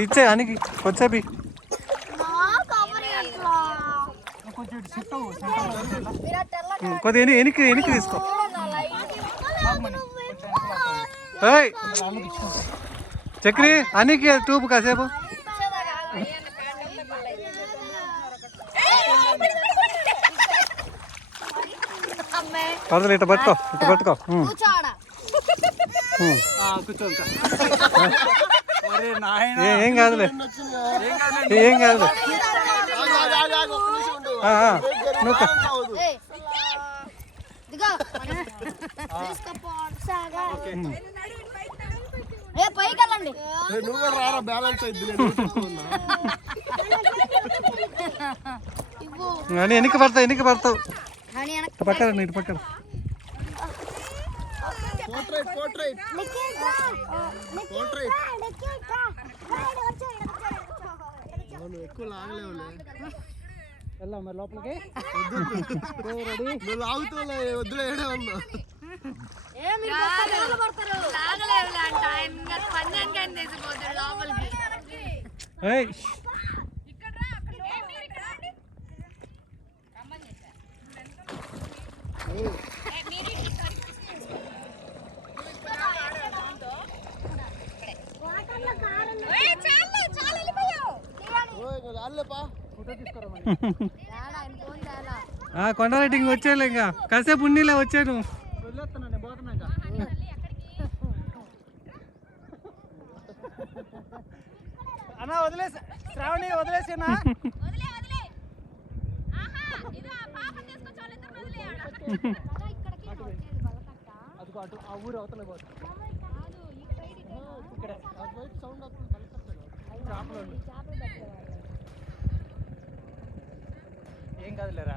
ఇచ్చే అనికి వచ్చేపి కొద్దిగా ఎనికి ఎనికి తీసుకో. చక్రి అనికి ట్యూబ్ కాసేపు పడతలే. ఇట్ట పట్టుకో ఇట్ట పట్టుకో. ఏం కాదులే ఏం కాదులే. ఎనికి పడతావు ఎనికి పడతావు. పక్కన ఇటు పక్కన ఎక్కువ లాగలేవులే. వెళ్దాం మరి లోపలికి. నువ్వు లాగుతులే వద్దులే ఏడే ఉన్నా. కొండ రైటింగ్ వచ్చేలే. ఇంకా కాసేపు ఉన్నీలే వచ్చాను. అన్నా వదిలేసి శ్రావణి వదిలేసినా. అటు ఆ ఊరు అవతల ఏం కాదులేరా.